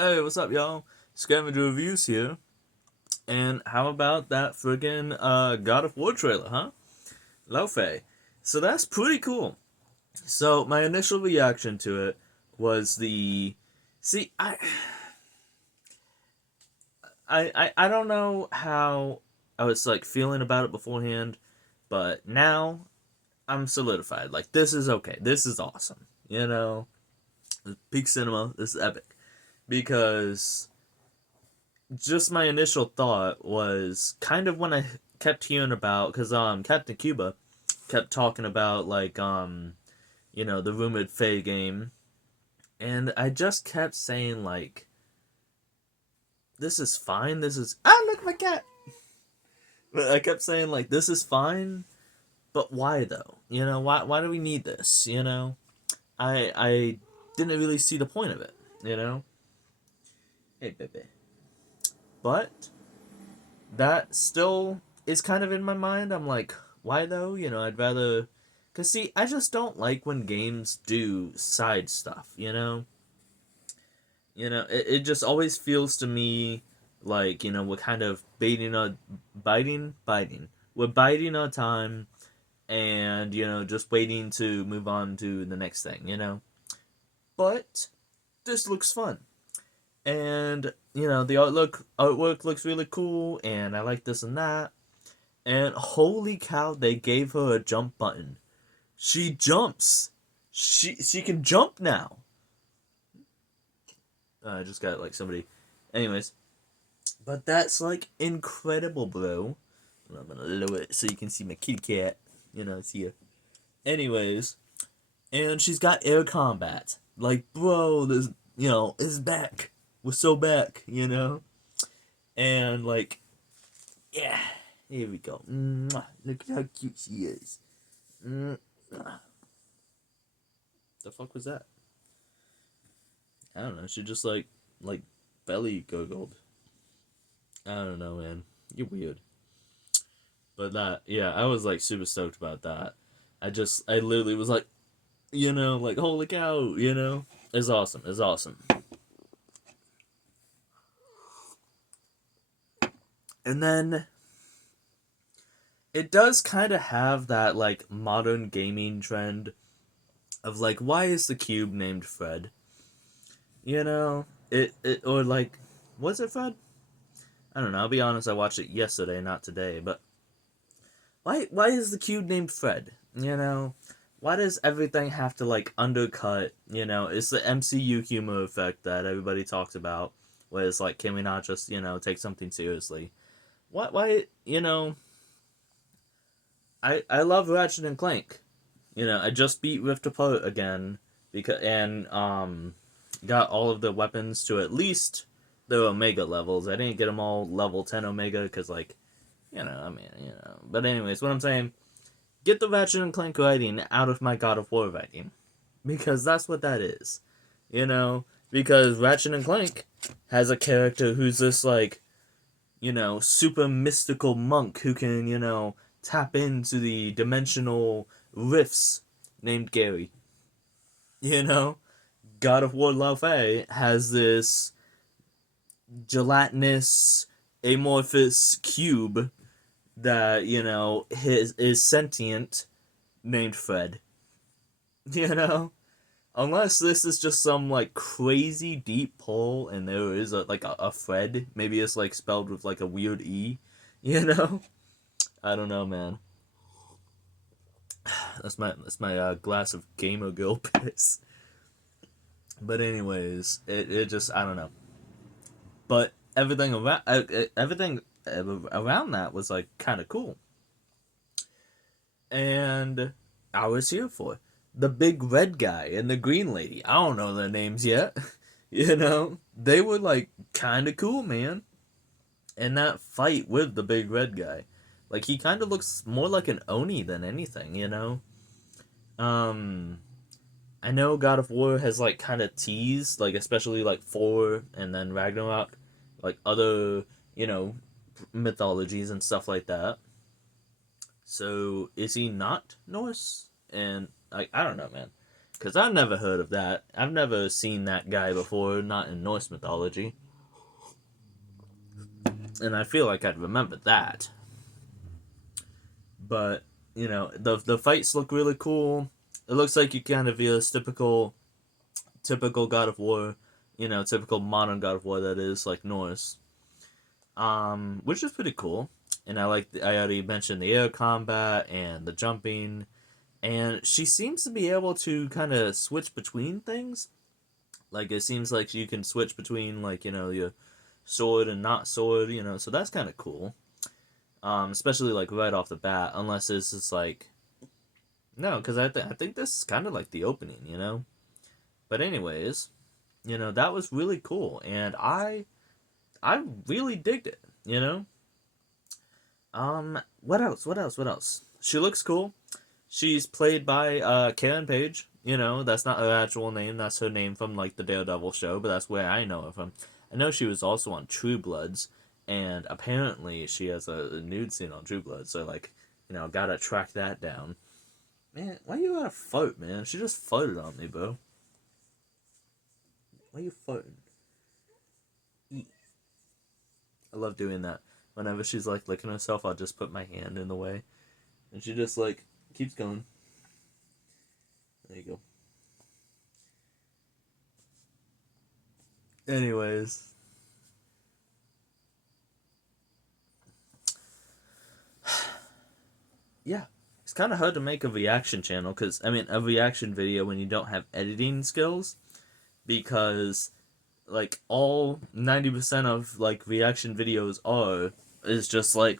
Hey, what's up, y'all? Scavenger Reviews here. And how about that friggin' God of War trailer, huh? Laufey. So that's pretty cool. So my initial reaction to it was the see, I don't know how I was like feeling about it beforehand, but now I'm solidified. Like this is okay. This is awesome. Peak cinema. This is epic because just my initial thought was kind of when I kept hearing about because Captain Cuba kept talking about like the rumored Faye game, and I just kept saying like this is fine. This is look at my cat. But I kept saying like this is fine, but why though? Why do we need this? I didn't really see the point of it. You know. Hey, baby. But that still is kind of in my mind. I'm like, why though? I'd rather. Because, see, I just don't like when games do side stuff, you know? It just always feels to me like, we're kind of biting. We're biding our time and, just waiting to move on to the next thing. But this looks fun. And, the artwork looks really cool, and I like this and that. And holy cow, they gave her a jump button. She jumps. She can jump now. I just got like somebody. Anyways, but that's like incredible, bro. I'm gonna lower it so you can see my kitty cat. It's here. Anyways, and she's got air combat. Like, bro, this is back. We're so back. And like, yeah, here we go. Mwah. Look at how cute she is. Mwah. The fuck was that? I don't know. She just like belly gurgled. I don't know, man. You're weird. But that, yeah, I was like super stoked about that. I literally was like, like holy cow. It's awesome. It's awesome. And then it does kind of have that like modern gaming trend of like, why is the cube named Fred? It or like, was it Fred? I don't know. I'll be honest. I watched it yesterday, not today. But why is the cube named Fred? Why does everything have to like undercut? It's the MCU humor effect that everybody talks about, where it's like, can we not just take something seriously? Why I love Ratchet and Clank. I just beat Rift Apart again and got all of the weapons to at least the Omega levels. I didn't get them all level 10 Omega because like But anyways, what I'm saying, get the Ratchet and Clank writing out of my God of War writing. Because that's what that is. Because Ratchet and Clank has a character who's this, like, super mystical monk who can, tap into the dimensional rifts named Gary. You know? God of War Laufey has this gelatinous, amorphous cube that is sentient, named Fred. You know, unless this is just some like crazy deep pull, and there is a Fred. Maybe it's like spelled with like a weird e. You know, I don't know, man. That's my glass of gamer girl piss. But anyways, it just I don't know. But everything around that was like kind of cool. And I was here for it. The big red guy and the green lady. I don't know their names yet. They were like kind of cool, man. And that fight with the big red guy, like he kind of looks more like an Oni than anything. Um, I know God of War has like kind of teased, like especially like 4 and then Ragnarok, like other you know mythologies and stuff like that. So is he not Norse? And like I don't know, man. Because I've never heard of that. I've never seen that guy before, not in Norse mythology. And I feel like I'd remember that. But, the fights look really cool. It looks like you kind of use typical God of War, typical modern God of War that is, like Norse. Which is pretty cool. And I already mentioned the air combat and the jumping. And she seems to be able to kind of switch between things. Like, it seems like you can switch between, like, your sword and not sword, so that's kind of cool. Especially, like, right off the bat, unless it's just, like, no, because I think this is kind of like the opening. But anyways, that was really cool, and I really digged it. What else? What else? What else? She looks cool. She's played by Karen Page. That's not her actual name. That's her name from like the Daredevil show, but that's where I know her from. I know she was also on True Bloods, and apparently she has a nude scene on True Blood. So like, gotta track that down. Man, why you gotta float, man? She just floated on me, bro. Why you floating? I love doing that. Whenever she's like licking herself, I'll just put my hand in the way, and she just like keeps going. There you go. Anyways, yeah, it's kind of hard to make a reaction channel because I mean a reaction video when you don't have editing skills because like all 90% of like reaction videos is just like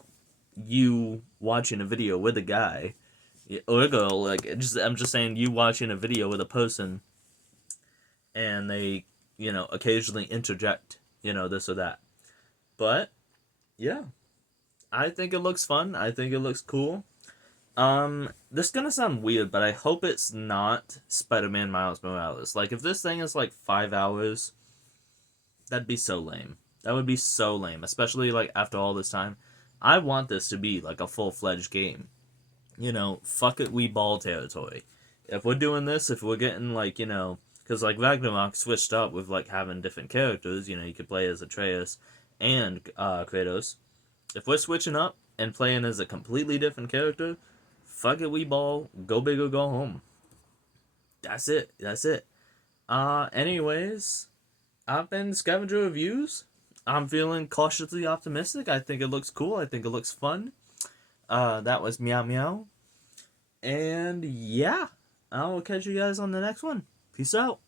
you watching a video with a guy or a girl, like I'm just saying you watching a video with a person and they occasionally interject this or that. But yeah, I think it looks fun. I think it looks cool. This is gonna sound weird, but I hope it's not Spider-Man Miles Morales. Like, if this thing is like 5 hours, that'd be so lame. That would be so lame, especially like after all this time. I want this to be like a full-fledged game. Fuck it, we ball territory. If we're doing this, if we're getting like, because like Ragnarok switched up with like having different characters, you could play as Atreus and Kratos. If we're switching up and playing as a completely different character, fuck it, we ball, go big or go home. That's it. That's it. Anyways, I've been Scavenger Reviews. I'm feeling cautiously optimistic. I think it looks cool. I think it looks fun. That was Meow Meow. And yeah, I'll catch you guys on the next one. Peace out.